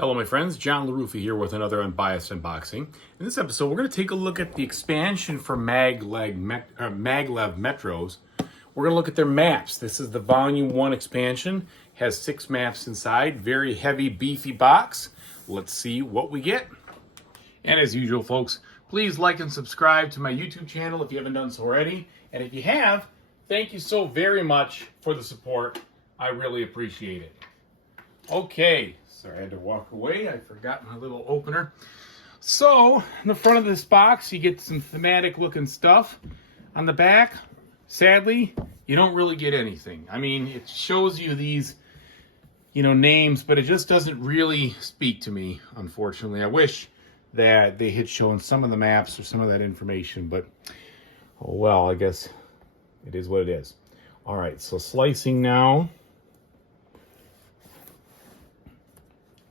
Hello my friends, John LaRuffa here with another Unbiased unboxing. In this episode we're going to take a look at the expansion for Maglev Metros. We're going to look at their maps. This is the Volume 1 expansion. Has 6 maps inside. Very heavy, beefy box. Let's see what we get. And as usual folks, please like and subscribe to my YouTube channel if you haven't done so already. And if you have, thank you so very much for the support. I really appreciate it. Okay. Sorry, I had to walk away. I forgot my little opener. So, in the front of this box, you get some thematic looking stuff. On the back, sadly, you don't really get anything. I mean, it shows you these, names, but it just doesn't really speak to me, unfortunately. I wish that they had shown some of the maps or some of that information, but, oh well, I guess it is what it is. All right, so slicing now.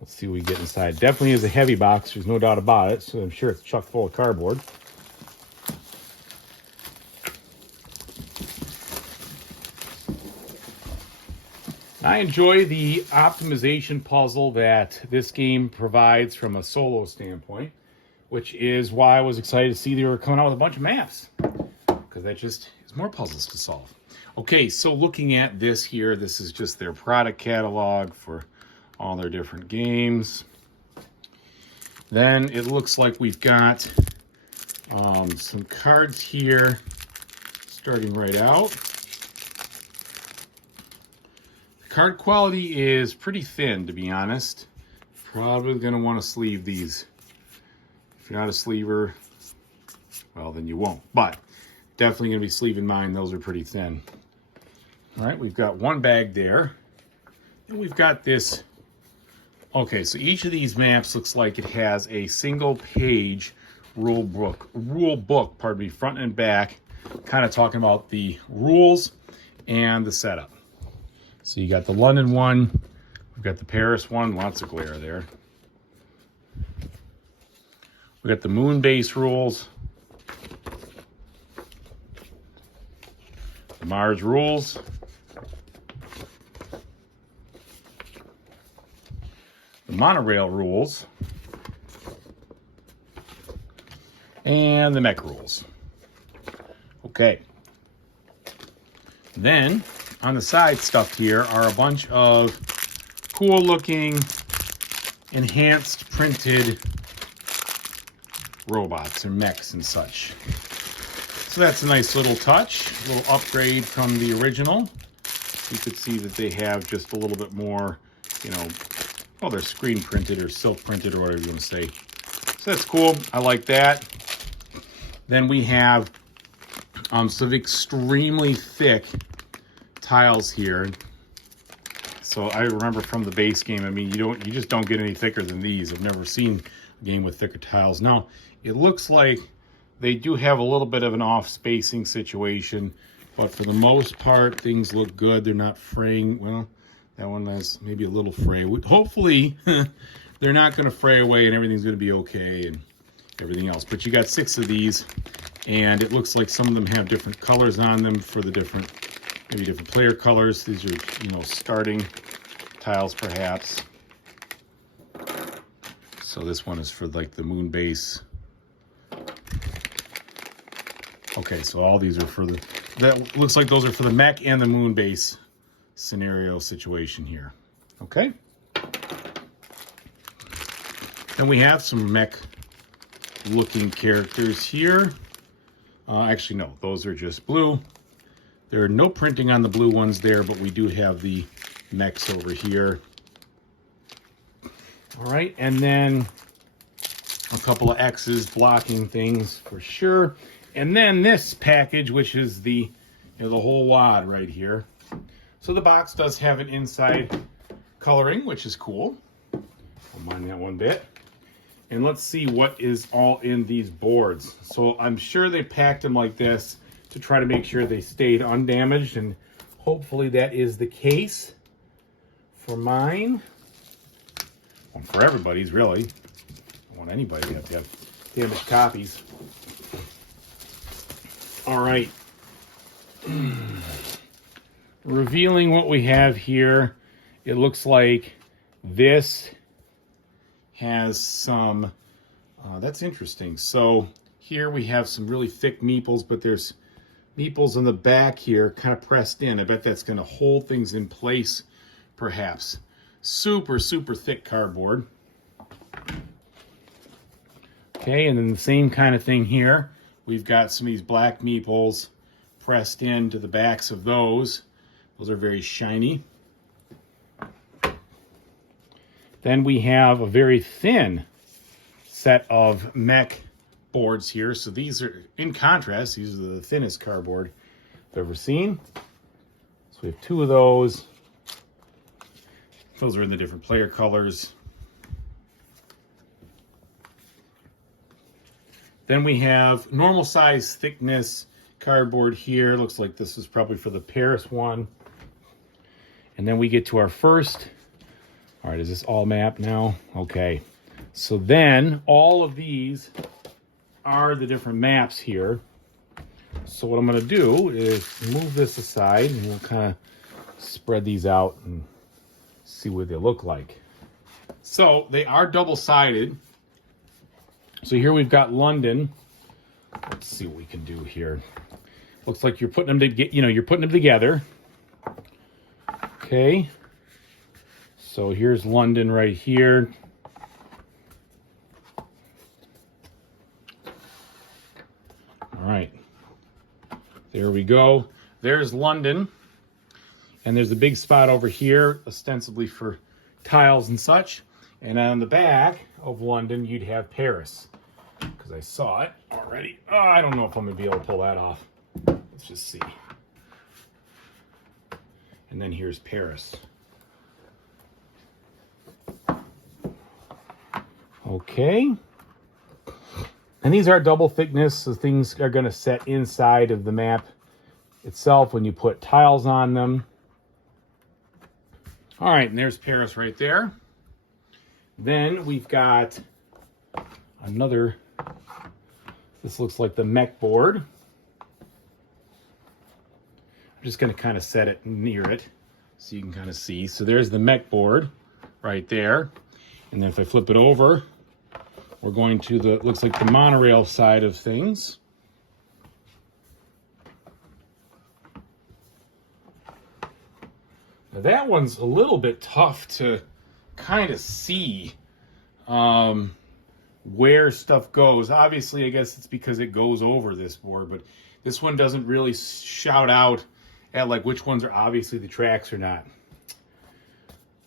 Let's see what we get inside. Definitely is a heavy box. There's no doubt about it. So I'm sure it's chock full of cardboard. I enjoy the optimization puzzle that this game provides from a solo standpoint, which is why I was excited to see they were coming out with a bunch of maps, because that just is more puzzles to solve. Okay, so looking at this here, this is just their product catalog for all their different games. Then it looks like we've got some cards here starting right out. The card quality is pretty thin, to be honest. Probably going to want to sleeve these. If you're not a sleever, well, then you won't. But definitely going to be sleeving mine. Those are pretty thin. All right, we've got one bag there. And we've got this. Okay, so each of these maps looks like it has a single page rule book, front and back, kind of talking about the rules and the setup. So you got the London one, we've got the Paris one, lots of glare there. We got the moon base rules, the Mars rules, the monorail rules, and the mech rules. Okay. Then, on the side stuff here are a bunch of cool looking, enhanced printed robots and mechs and such. So that's a nice little touch, a little upgrade from the original. You could see that they have just a little bit more, well, they're screen printed or silk printed or whatever you want to say. So that's cool. I like that. Then we have some extremely thick tiles here. So I remember from the base game, I mean, you just don't get any thicker than these. I've never seen a game with thicker tiles. Now, it looks like they do have a little bit of an off spacing situation, but for the most part, things look good. They're not fraying. Well, that one has maybe a little fray. Hopefully, they're not going to fray away and everything's going to be okay and everything else. But you got 6 of these, and it looks like some of them have different colors on them for the maybe different player colors. These are, starting tiles perhaps. So this one is for like the moon base. Okay, so all these are for that looks like those are for the mech and the moon base scenario situation here. Okay. Then we have some mech looking characters here. Actually, no, those are just blue. There are no printing on the blue ones there, but we do have the mechs over here. All right, and then a couple of X's blocking things for sure. And then this package, which is the whole wad right here. So the box does have an inside coloring, which is cool. Don't mind that one bit. And let's see what is all in these boards. So I'm sure they packed them like this to try to make sure they stayed undamaged, and hopefully that is the case for mine. Well, for everybody's, really. I don't want anybody to have damaged copies. All right. Revealing what we have here, it looks like this has some, that's interesting. So here we have some really thick meeples, but there's meeples in the back here kind of pressed in. I bet that's going to hold things in place, perhaps. Super, super thick cardboard. Okay, and then the same kind of thing here. We've got some of these black meeples pressed into the backs of those. Those are very shiny. Then we have a very thin set of mech boards here. So these are, in contrast, these are the thinnest cardboard I've ever seen. So we have two of those. Those are in the different player colors. Then we have normal size thickness cardboard here. Looks like this is probably for the Paris one. And then we get to our first. All right, is this all map now? Okay. So then all of these are the different maps here. So what I'm going to do is move this aside and we'll kind of spread these out and see what they look like. So they are double-sided. So here we've got London. Let's see what we can do here. Looks like you're putting them you're putting them together. Okay. So here's London right here. All right. There we go. There's London. And there's a big spot over here, ostensibly for tiles and such. And on the back of London, you'd have Paris. Because I saw it already. Oh, I don't know if I'm going to be able to pull that off. Let's just see. And then here's Paris. Okay. And these are double thickness, so things are going to set inside of the map itself when you put tiles on them. All right, and there's Paris right there. Then we've got another, this looks like the mech board. I'm just going to kind of set it near it so you can kind of see. So there's the mech board right there. And then if I flip it over, we're going to the, looks like the monorail side of things. Now that one's a little bit tough to kind of see where stuff goes. Obviously, I guess it's because it goes over this board, but this one doesn't really shout out at like which ones are obviously the tracks or not.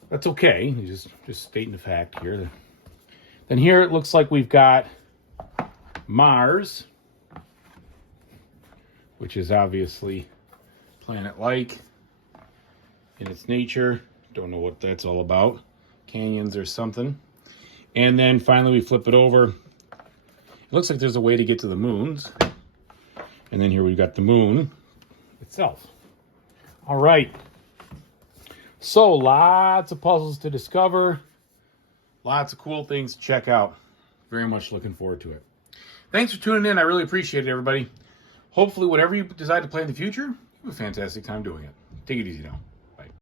That's okay. Just stating the fact here. Then here it looks like we've got Mars, which is obviously planet-like in its nature. Don't know what that's all about. Canyons or something. And then finally we flip it over. It looks like there's a way to get to the moons. And then here we've got the moon itself. All right. So lots of puzzles to discover. Lots of cool things to check out. Very much looking forward to it. Thanks for tuning in. I really appreciate it, everybody. Hopefully, whatever you decide to play in the future, you have a fantastic time doing it. Take it easy now.